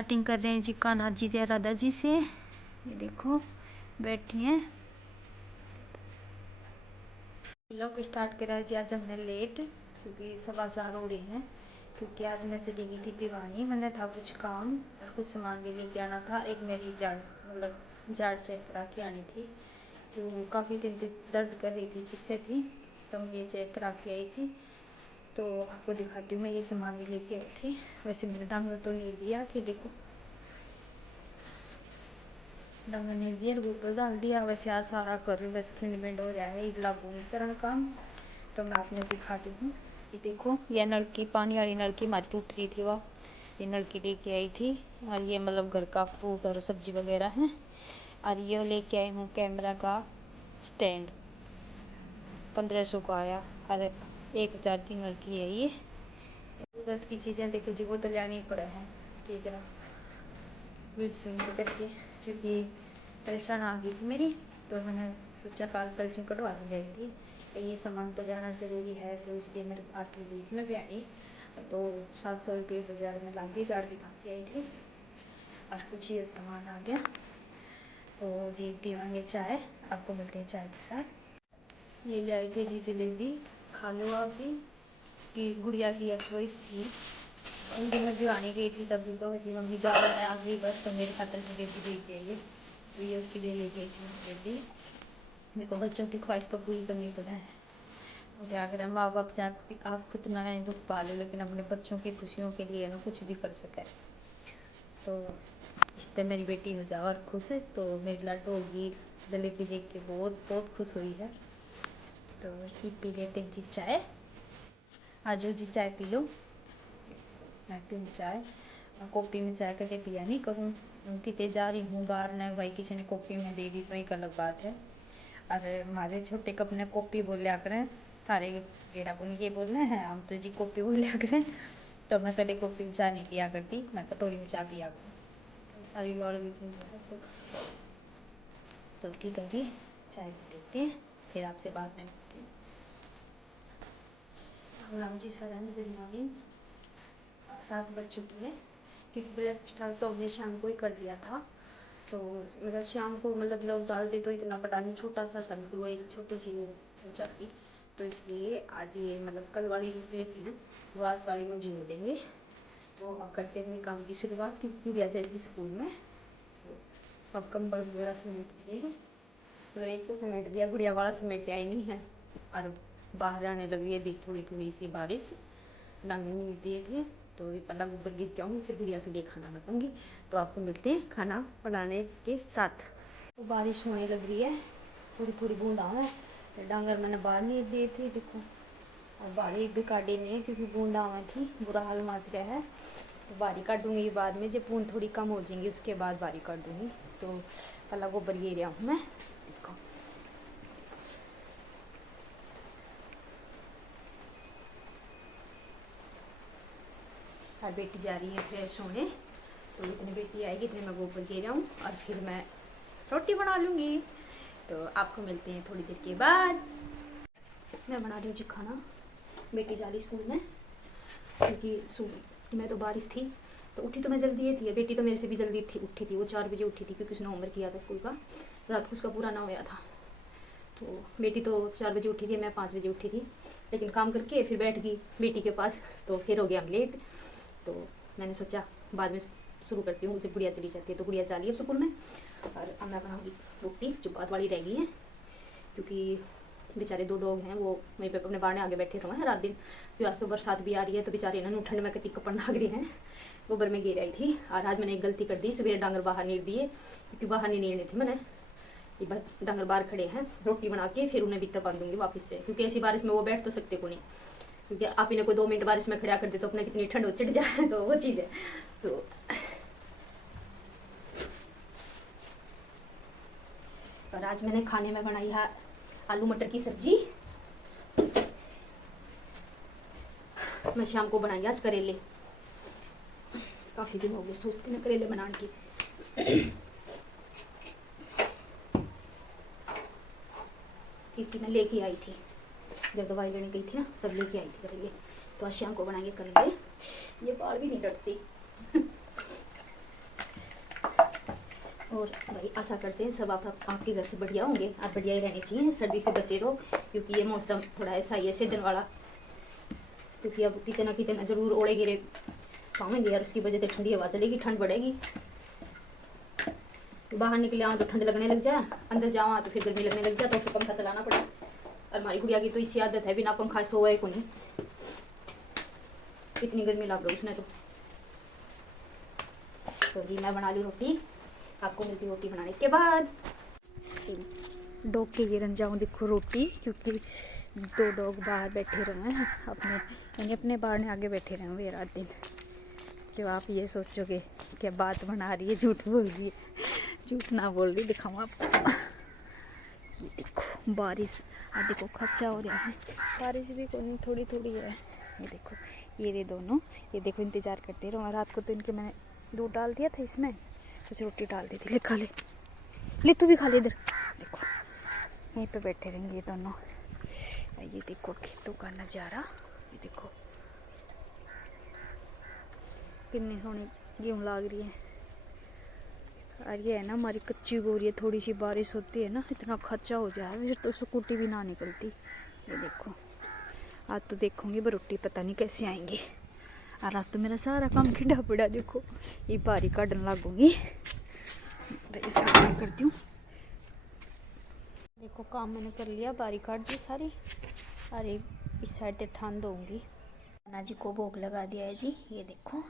Starting कर रहे हैं जी कान्हा जी या राधा जी से। ये देखो बैठी हैं। लोग स्टार्ट करा है जी। आज हमने लेट क्योंकि 4:15 हो रहे हैं, क्योंकि आज मैं चली गई थी भिवानी। मैंने था कुछ काम और कुछ सामान भी लेके आना था। एक मेरी जाड़ मतलब जाड़ चेक करा के आनी थी, तो काफ़ी दिन दर्द कर रही थी जिससे थी, तो मैं ये चेक करा के आई थी। तो आपको दिखाती हूँ, मैं ये सामान भी लेके आई थी। वैसे मैंने डांगर तो नहीं दिया कि देखो, डांगर नहीं दिया, गोबर डाल दिया। वैसे आज सारा कर वैसे फिनिमेंट हो जाए, लागू नहीं करना काम। तो मैं आपने दिखाती हूँ। ये देखो, यह नलकी पानी वाली नलकी हमारी टूट रही थी, वह ये नलकी लेके आई थी। और ये मतलब घर का फ्रूट और सब्जी वगैरह है। और ये लेके आई हूँ कैमरा का स्टैंड, 1500 का आया। और 1000 की नलकी है ये। जरूरत की चीज़ें देखो जी, वो तो लानी ही पड़ा है, ठीक है ना, वीड से करके, क्योंकि परेशान आ गई थी मेरी। तो मैंने सोचा कल से कटवा दी गई थी, तो ये सामान तो जाना ज़रूरी है। तो इसलिए मेरे आती बीच में भी आई, तो 700 रुपये बाजार में लागी जाड़ भी खा के आई थी। और कुछ ये सामान आ गया। तो जी पीवाएंगे चाय, आपको मिलते हैं चाय के साथ। ये ले आई थी जी जलेबी, खा लो आप भी। कि गुड़िया की चॉइस थी, उनकी मैं भिवानी गई थी तभी तो मेरी मम्मी जा रही है आ गई बस, तो मेरे खातर जलेबी दे के आई, तो ये उसके लिए लेके आई थी जलेबी। मेरे को बच्चों की ख्वाहिश तो पूरी करनी पड़ा है। तो क्या करें, माँ बाप चाहे आप खुद ना दुख पालो, लेकिन अपने बच्चों की खुशियों के लिए ना कुछ भी कर सके। तो इस पर मेरी बेटी हो जाओ और खुश है, तो मेरी लड्डू होगी जलेबी देख के बहुत बहुत खुश हुई है। तो ये पी लेते हैं जी चाय। आज जी चाय पी लो। मैं पी चाय, कॉफ़ी में चाय कैसे पिया नहीं करूँ, कितने जा रही हूँ बाहर न, भाई किसी ने कॉफ़ी में दे दी तो एक अलग बात है। अरे हमारे छोटे कप ने कॉफ़ी बोल लिया करें, सारे बेटा को ये बोल रहे हैं हम तो जी कॉफ़ी बोल लिया करें। तो मैं कभी कॉफ़ी में चाय नहीं पिया करती, मैं कटोरी में चाय पिया करूँ। अभी और तो ठीक है जी, चाय पी लेते हैं, फिर आपसे बात में मिलते हैं। Ram ji sir good morning. 7 बज चुकी है, क्योंकि ब्रेकफास्ट तो हमने शाम को ही कर लिया था। तो मतलब शाम को मतलब लोग डालते तो इतना पता नहीं, छोटा सा सब वो एक छोटी सी हो जाती, तो इसलिए आज ये मतलब कल वाली प्लेट है वो आज वाली में जोड़ देंगे। तो अब करते हैं काम की शुरुआत, क्योंकि गुड़िया जाएगी स्कूल में। तो अब कंबल वगैरह समेट दिए, तो एक तो समेट दिया, गुड़िया वाला समेटा ही नहीं है। और बाहर आने लगी है थोड़ी थोड़ी सी बारिश, डांगे नहीं दिए थे। तो ये पहला ऊपर गिर जाऊँगी, फिर गुड़िया के लिए खाना बनाऊँगी। तो आपको मिलते हैं खाना बनाने के साथ। तो बारिश होने लग रही है, थोड़ी थोड़ी बूंदा है। डांगर मैंने बाहर नहीं दिए थे, देखो और बारी भी काटी नहीं है, क्योंकि बूंदा में थी, बुरा हाल माज गया है। तो बारी काटूँगी बाद में, जब बूंद थोड़ी कम हो जाएंगी उसके बाद बारी काट दूँगी। तो पहला गोबर ये रहा हूँ मैं, देखो। और बेटी जा रही है फ्रेश होने, तो इतनी बेटी आएगी इतने मैं गोबर दे रहा हूँ और फिर मैं रोटी बना लूँगी। तो आपको मिलते हैं थोड़ी देर के बाद। मैं बना रही हूँ जी खाना, बेटी जा रही स्कूल में, क्योंकि सुबह में तो बारिश थी। तो उठी तो मैं जल्दी ही थी, बेटी तो मेरे से भी जल्दी उठी थी, वो 4 बजे उठी थी, क्योंकि उसने होमवर्क किया था स्कूल का, रात को उसका पूरा ना होया था। तो बेटी तो 4 बजे उठी थी, मैं 5 बजे उठी थी, लेकिन काम करके फिर बैठ गई बेटी के पास, तो फिर हो गया लेट। तो मैंने सोचा बाद में शुरू करती हूँ, जब गुड़िया चली जाती है। तो गुड़िया चली अब स्कूल में, और अब मैं बनाऊँगी रोटी जो बात वाली रह गई है, क्योंकि बेचारे 2 डॉग हैं, वो मेरे पे अपने बारने आगे बैठे रहे हैं रात दिन। फिर आज तो बरसात भी आ रही है, तो बेचारे इन्होंने ठंड में कति कपड़ लाग रहे हैं, गोबर में गिर आई थी। और आज मैंने एक गलती कर दी, सवेरे डांगर बाहर नीर दिए, क्योंकि बाहर नहीं नीरने थे मैंने। ये बात डांगर बाहर खड़े हैं, रोटी बना के फिर उन्हें भीतर बांध दूंगी वापस से, क्योंकि ऐसी बारिश में वो बैठ तो सकते को नहीं, क्योंकि आप इन्हें कोई 2 मिनट बारिश में खड़ा कर दे तो अपने कितनी ठंड चढ़ जाए, तो वो चीज़ है। तो और आज मैंने खाने में बनाई है आलू मटर की सब्जी। मैं शाम को बनाई आज करेले, काफ़ी दिन हो गए सोचते हैं करेले बनाने की। क्योंकि मैं लेके आई थी, जब दवाई लेने गई थी ना तब लेके आई थी करेले। तो आज शाम को बनाएंगे करेले, ये बाल भी नहीं डरती। और भाई आशा करते हैं सब आप आपके घर से बढ़िया होंगे, आप बढ़िया ही रहने चाहिए, सर्दी से बचे रहो क्योंकि ये मौसम थोड़ा ऐसा ही है सीजन वाला, क्योंकि अब कितना जरूर ओले गिरे पाएंगे यार, उसकी वजह से ठंडी हवा चलेगी, ठंड बढ़ेगी। बाहर निकले आओ तो ठंड लगने लग जाए, अंदर जाओ तो फिर गर्मी लगने लग जाए, तो फिर पंखा चलाना पड़े। और हमारी गुड़िया की तो इससे आदत है बिना पंखा सोए को नहीं, इतनी गर्मी लग गई उसने तो जी मैं बना ली रोटी, आपको मिलती रोटी बनाने के बाद। डॉग के गिरन जाऊँ देखो रोटी, क्योंकि 2 डॉग बाहर बैठे रहे हैं अपने, यानी अपने बाहर ने आगे बैठे रहे हुए रात दिन। जो आप ये सोचोगे क्या बात बना रही है, झूठ बोल रही है, झूठ ना बोल रही, दिखाऊँ आपको। ये देखो बारिश, अब देखो खर्चा हो रहा है, बारिश भी कोई थोड़ी थोड़ी है। ये देखो ये दोनों, ये देखो इंतज़ार करते रहो। रात को तो इनके मैंने दूध डाल दिया था, इसमें कुछ रोटी डाल दी थी, ले खा ले तू भी खा ले इधर। देखो यहीं पे बैठे रहेंगे ये दोनों। ये देखो खेतों का नज़ारा, ये देखो कितनी सोनी गेहूँ लाग रही है। और ये है ना हमारी कच्ची गोरी है, थोड़ी सी बारिश होती है ना इतना खर्चा हो जाए, फिर तो स्कूटी भी ना निकलती। ये देखो आज तो देखूँगी रोटी पता नहीं कैसे आएंगी। और आज तो मेरा सारा काम खिंडा पड़ा, देखो ये बारी काटने लगूंगी, तो इस करती हूँ। देखो काम मैंने कर लिया, बारी काट दी सारी। अरे इस साइड से ठान दूँगी। कान्हा जी को भोग लगा दिया है जी, ये देखो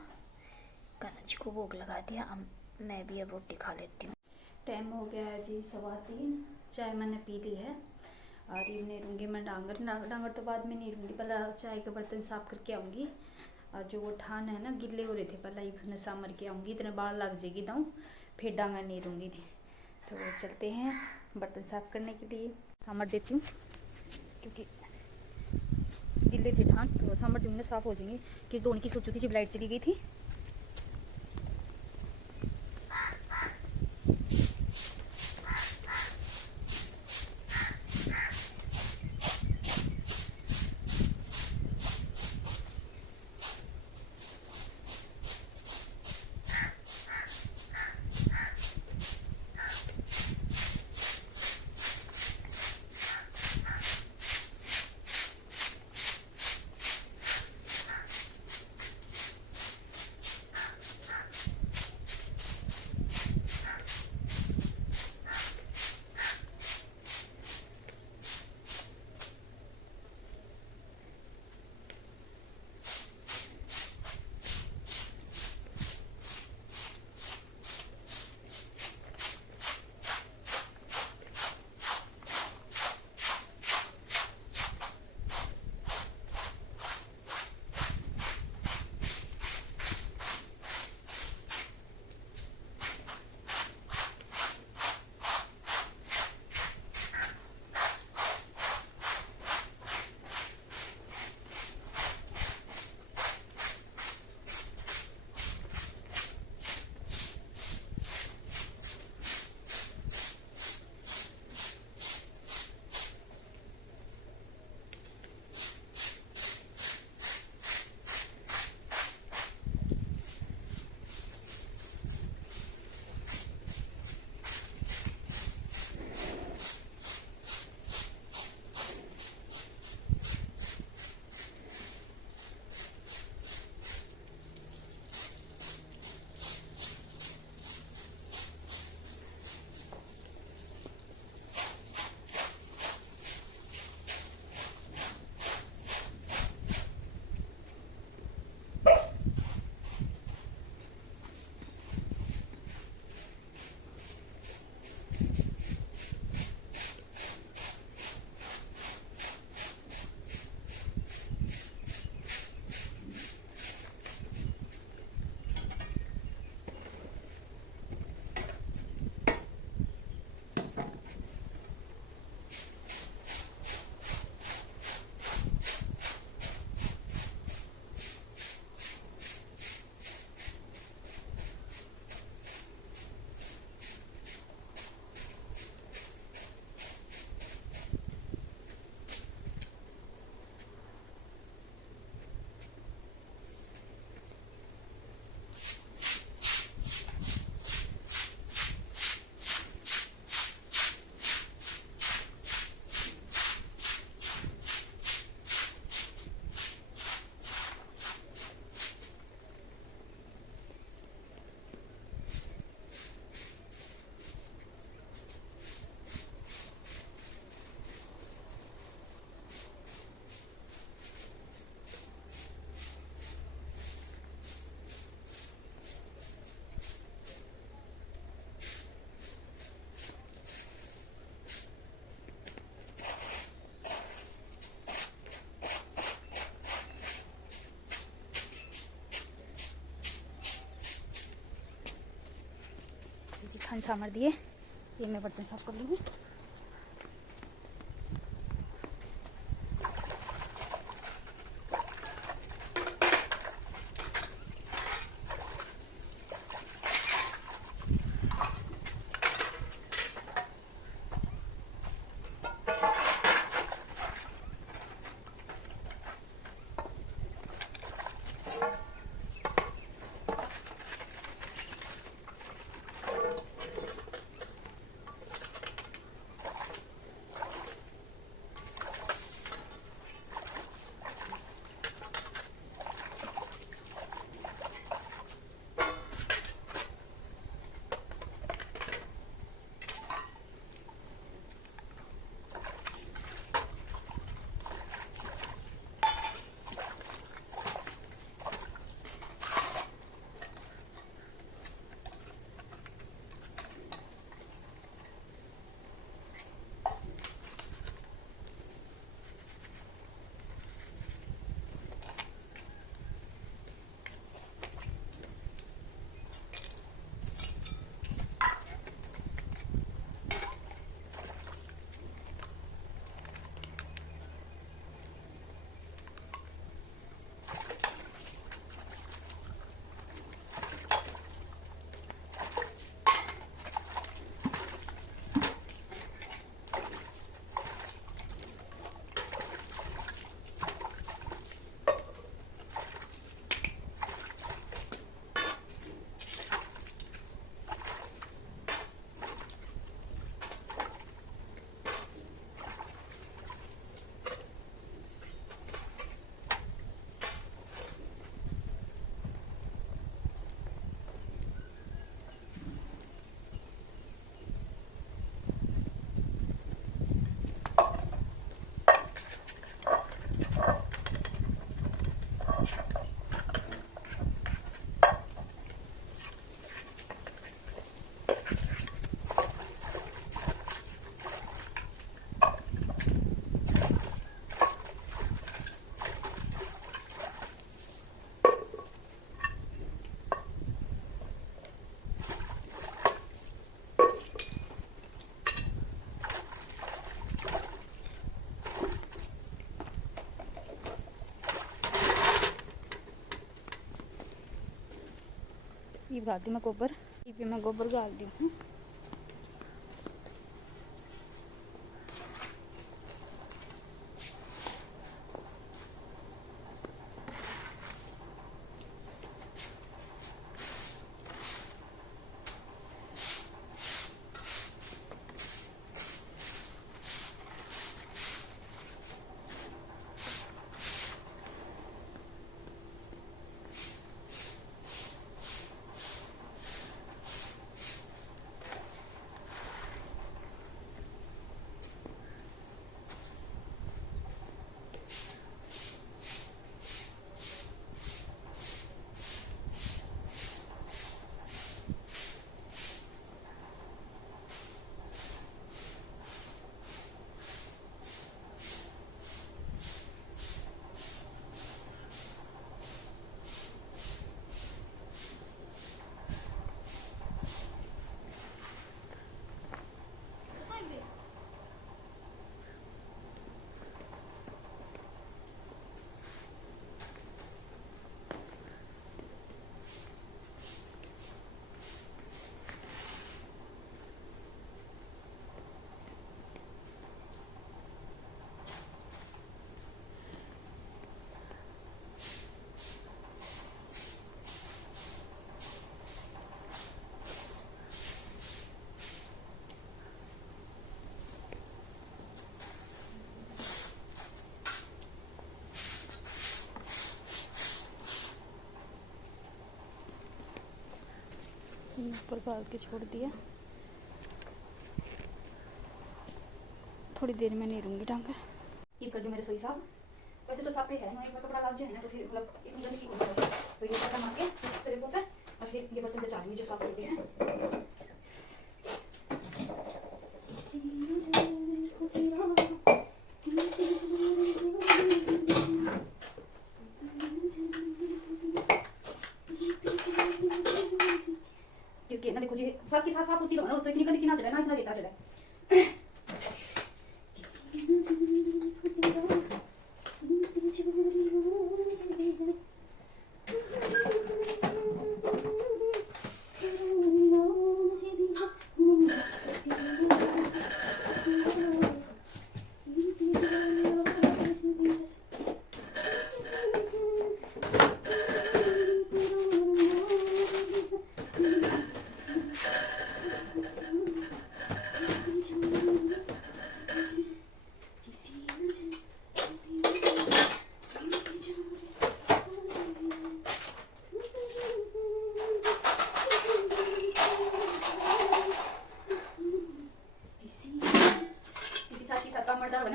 कान्हा जी को भोग लगा दिया। अब मैं भी अब रोटी खा लेती हूँ। टाइम हो गया है जी 3:15, चाय मैंने पी ली है। और ये नहीं रूँगी मैं डांगर तो बाद में नहीं रूँगी, पहले चाय के बर्तन साफ़ करके आऊँगी। और जो वो ठान है ना गिले हो रहे थे, पहले इन्हें सामर के आऊँगी, इतने बाढ़ लग जाएगी दाऊँ, फिर डांगर नहीं रूँगी जी। तो चलते हैं बर्तन साफ़ करने के लिए, सामर देती हूँ क्योंकि गिले थे ठान, तो सामर दूँगी साफ़ हो जाएंगे। कि धोने की सोची थी जब लाइट चली गई थी। जी खान सामर दिए, ये मैं बर्तन साफ कर लूँगी। ये डाल दी मैं गोबर, ये पे मैं गोबर डाल दी हूँ। ऊपर डाल के छोड़ दिया। थोड़ी देर में नहीं रहूँगी ढंग ये कर दिया मेरे सोई साहब। वैसे तो साफ पे है ना, एक बार कपड़ा लाज है ना, तो फिर मतलब इतनी गंदगी हो जाती है, तो ये कपड़ा मार के इस तरह होता है और फिर ये बर्तन जचा लिए जो साफ होते हैं। ये के ना देखो जी सबके साथ साफ होती रहो ना, उस तरीके निकल ना चले ना, इतना देता चले।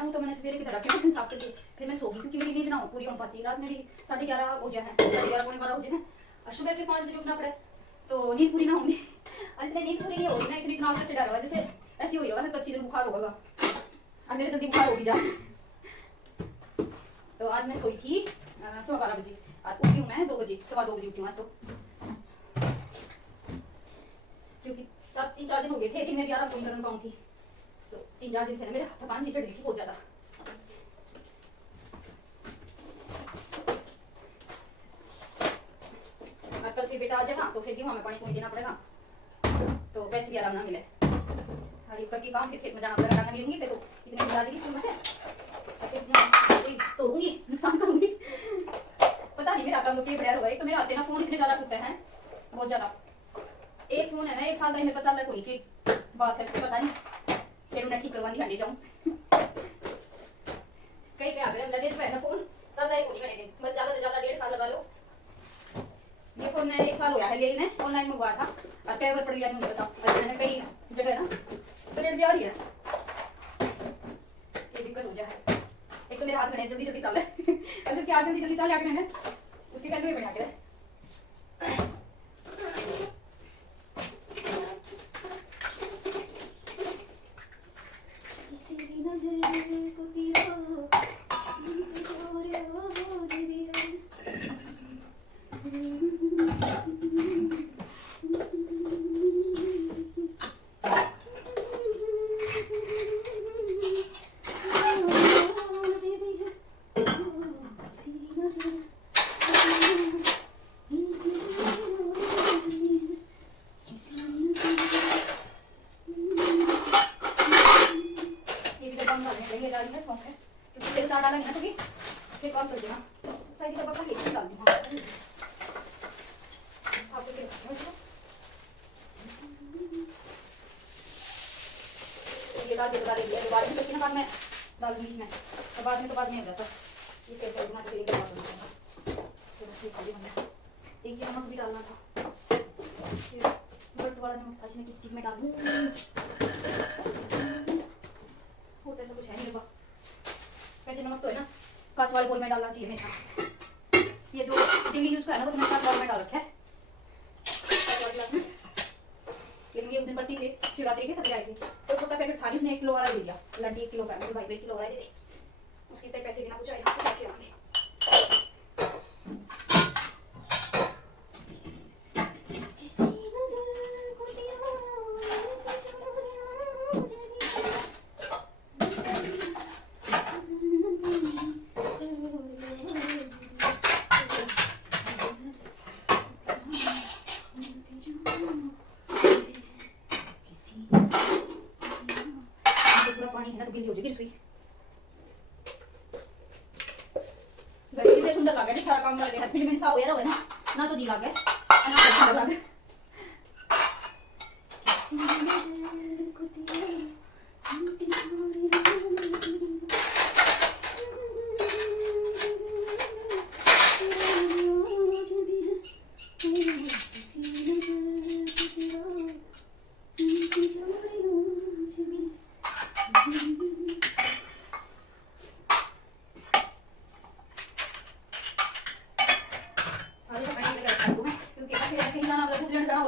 तो मैंने सवेरे की तरह के साफ करके फिर मैं सो गई, क्योंकि मेरी नींद ना हो पूरी हो पाती। रात मेरी 11:30 हो जाए हैं, 11:30 पौने 12 हो जाए हैं, और सुबह फिर 5 बजे उठना पड़े, तो नींद पूरी ना होगी। और इतनी नींद पूरी नहीं होगी ना, इतनी तनाव से डर हुआ जैसे ऐसी हुई होगा हर 25 दिन बुखार होगा, और मेरे जल्दी बुखार होगी जा। तो आज मैं सोई थी 12:15 बजे और उठी हूँ मैं 2 बजे, 2:15 बजे उठी हूँ आज। तो क्योंकि 3-4 दिन हो गए थे दिन में भी आराम पूरी कर पाऊँ थी, तो 3-4 दिन से ना मेरा थकान सी चढ़ गई थी बहुत ज़्यादा। कल फिर बेटा आ जाएगा तो फिर गेहूं हमें पानी देना पड़ेगा, तो वैसे भी आराम ना मिले। हाँ ऊपर की काम फिर खेत में जाना पड़ेगा, नहीं मिलूंगी फिर तो इतने दिन आ जाएगी स्कूल में से, तोड़ूंगी नुकसान करूंगी। पता नहीं मेरा काम तो क्या हुआ है, तो मेरे आते ना फोन इतने ज़्यादा टूटते हैं बहुत ज़्यादा। एक फोन है ना 1 साल का ही मेरे को चल रहा है, कोई की बात है पता नहीं, फिर उन्हें ठीक करवानी हंडी जाऊँ। कई पे आ गए लगे तो फोन चल रहा है कोई दिन, बस ज़्यादा से ज़्यादा 1.5 साल लगा लो। ये फोन 1 साल हो गया है, यही मैं ऑनलाइन मंगवाया था, और कई बार पड़ गया मुझे बताओ, मैंने कई जगह ना तो रेट भी आ रही है, ये दिक्कत हो जाए। एक तो मेरे हाथ में जल्दी जल्दी चल रहा है ऐसे इसके हाथ जल्दी जल्दी चल रहा है, उसके कहते हुए बढ़ा के डाल दूंगी इसमें, तो बाद में हो जाता इसके साइड में से डाल दूंगा। तो बस ये खाली बना, एक ये नमक भी डालना था, फिर बट वाला नमक था इसमें किस चीज़ में डालूं, होता ऐसा कुछ है नहीं। वैसे नमक तो है ना कांच वाले बोल में डालना चाहिए हमेशा, ये जो डेली यूज का है ना वो तो मैंने कांच वाले में डाल रखा है कांच वाले ग्लास में। ये उस दिन पड़ती थी शिवरात्रि के थक जाएगी, तो छोटा पैकेट था उसने 1 किलो वाला दे दिया, लड्डी 1 किलो पैकेट, भाई 1 किलो वाला दे दे, उसके इतने पैसे बिना कुछ आए ना जाके आएंगे। पानी है ना तो गिल्ली हो जाएगी रसोई। वैसे कितने सुंदर लग रहा है, सारा काम कर रहे हैं, फिर मैंने साव यार ना ना तो जी लग गया ना अच्छा लग गया।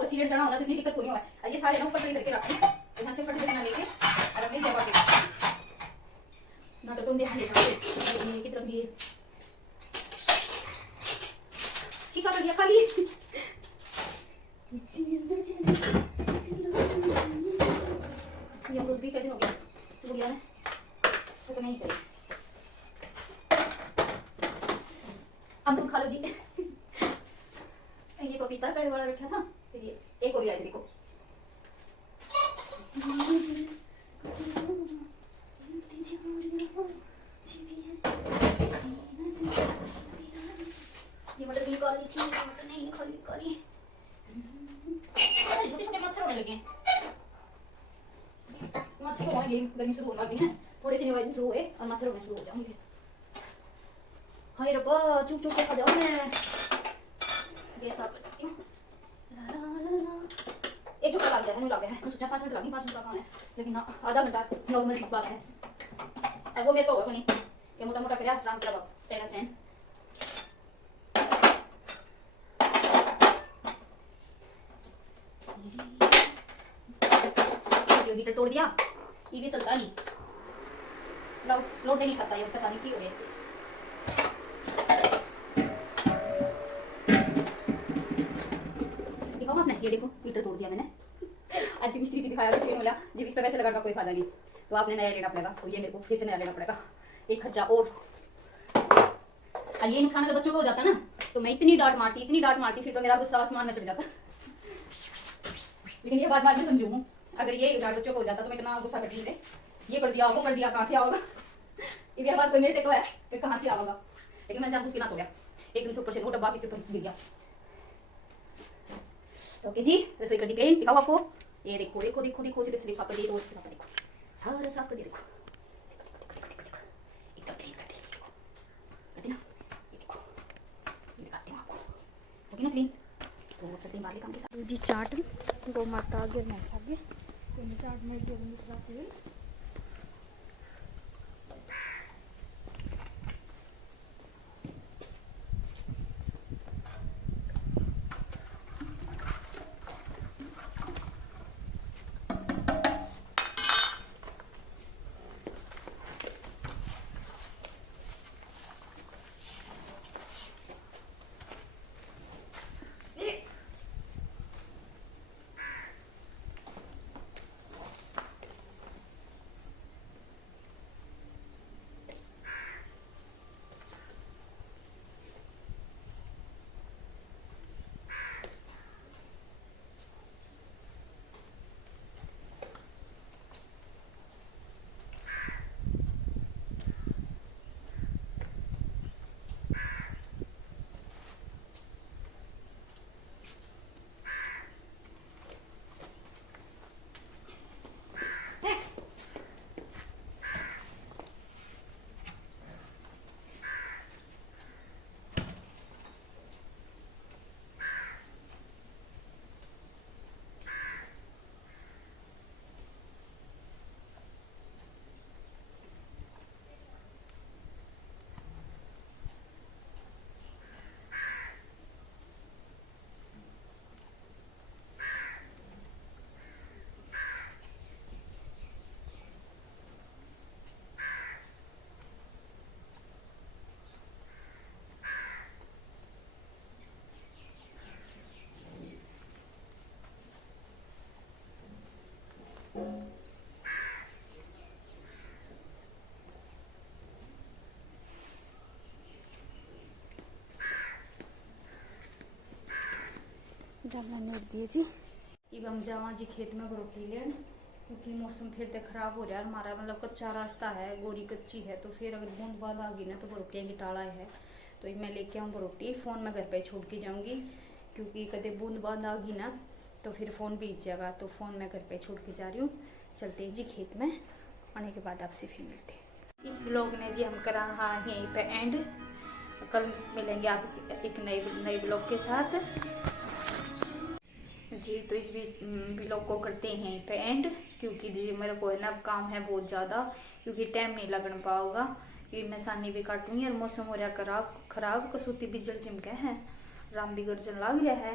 सीरियल जाना होना तो इतनी दिक्कत होनी है, ये सारे ना ऊपर करके रखते हैं, यहाँ से फटे ना लेके और अपनी जगह पे ना तो टोंदे हां लेके की तरफ भी चिका कर दिया खाली। होने लगे हैं। मच्छर होंगे, गर्मी शुरू होने लगी है, थोड़ी सी निवाई शुरू हुए और मच्छर होने शुरू हो जाएंगे। हाय रब्बा, चुप चुप के खा जाओ। मैं ये साफ कर देती हूँ। एक झुका लग जाएगा, नहीं लग गया है, सोचा 5 मिनट लगी, 5 मिनट का काम है, लेकिन आधा घंटा नॉर्मल सी बात है। और वो मेरे को होगा नहीं, ये मोटा मोटा कर आराम कर तेरा चैन। हीटर तोड़ दिया, ये भी चलता नहीं, लोड नहीं खाता, ये पता नहीं क्यों इसके। दिखाओ आपने, ये देखो हीटर तोड़ दिया मैंने। आधी मिस्त्री थी दिखाया, फिर बोला जी इस पर पैसे लगाने का कोई फायदा नहीं, तो आपने नया लेना पड़ेगा। तो ये मेरे को फिर से नया लेना पड़ेगा, एक खर्चा और। ये नुकसान अगर बच्चों को हो जाता ना, तो मैं इतनी डांट मारती, फिर तो मेरा गुस्सा आसमान में चढ़ जाता। लेकिन ये बात बाद में समझूँ, अगर ये डांट बच्चों को हो जाता तो मैं इतना गुस्सा करती थी, ये कर दिया वो कर दिया, कहाँ से आओगा। ये बात कोई मेरे को है कि कहाँ से आओगा, लेकिन मैं जानबूझ के ना तोड़ा। एक दिन से ऊपर से वो डब्बा इसके ऊपर गिर गया। तो ओके जी, रसोई कढ़ी पेन दिखाओ आपको। ये देखो देखो देखो देखो, सीधे सिर्फ साफ कर दिए, और देखो सारा साफ कर दिया, देखो एकदम क्लीन कर दिया, देखो कर दी ना। ये देखो, ये दिखाती हूँ आपको, होगी ना क्लीन। तो चलते हैं बाहर काम के साथ। जी चाट गौ माता आगे भैंस आगे, चाट में निकलाते हुए डालना नोट दिए जी। अब हम जावा जी खेत में रोटी लेन, क्योंकि मौसम फिर तो खराब हो रहा है हमारा, मतलब कच्चा रास्ता है, गोरी कच्ची है, तो फिर अगर बूंद बांद आ गई ना तो रोटियाँ की टाला है। तो मैं लेके आऊँ रोटी, फ़ोन में घर पे छोड़ के जाऊँगी, क्योंकि कभी बूंद बांद आ गई ना तो फिर फ़ोन बीत जाएगा, तो फ़ोन मैं घर पे छोड़ के जा रही हूँ। चलते हैं जी खेत में, आने के बाद आपसे फिर मिलते हैं। इस ब्लॉग ने जी हम करा हाँ यहीं पे एंड, कल मिलेंगे आप एक नए ब्लॉग के साथ जी। तो इस ब्लॉग को करते हैं यहीं पे एंड, क्योंकि जी मेरे को है ना काम है बहुत ज़्यादा, क्योंकि टाइम नहीं लगन पाओगा, क्योंकि मैं सानी भी काटूंगी और मौसम हो रहा खराब, कसूती भी जल चिमके हैं, राम भी गर्जन लग रहा है,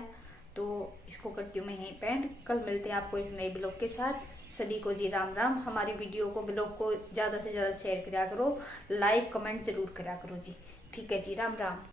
तो इसको करती हूँ मैं यहीं पे एंड। कल मिलते हैं आपको एक नए ब्लॉग के साथ। सभी को जी राम राम। हमारी वीडियो को ब्लॉग को ज़्यादा से ज़्यादा शेयर करा करो, लाइक कमेंट ज़रूर करा करो जी। ठीक है जी, राम राम।